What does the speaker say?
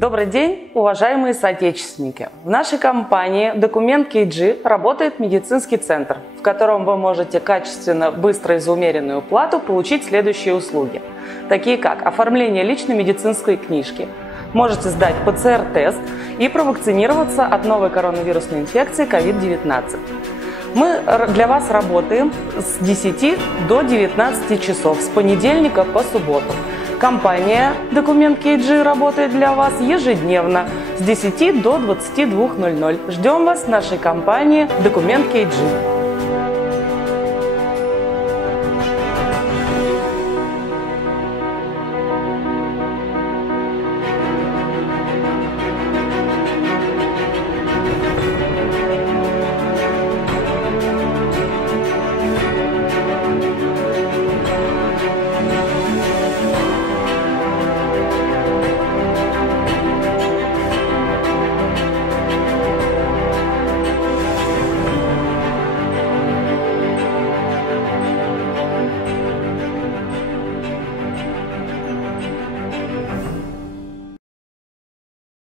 Добрый день, уважаемые соотечественники! В нашей компании Document KG работает медицинский центр, в котором вы можете качественно, быстро и за умеренную плату получить следующие услуги, такие как оформление личной медицинской книжки, можете сдать ПЦР-тест и провакцинироваться от новой коронавирусной инфекции COVID-19. Мы для вас работаем с 10 до 19 часов с понедельника по субботу. Компания Document KG работает для вас ежедневно с 10 до 22:00. Ждем вас в нашей компании Document KG.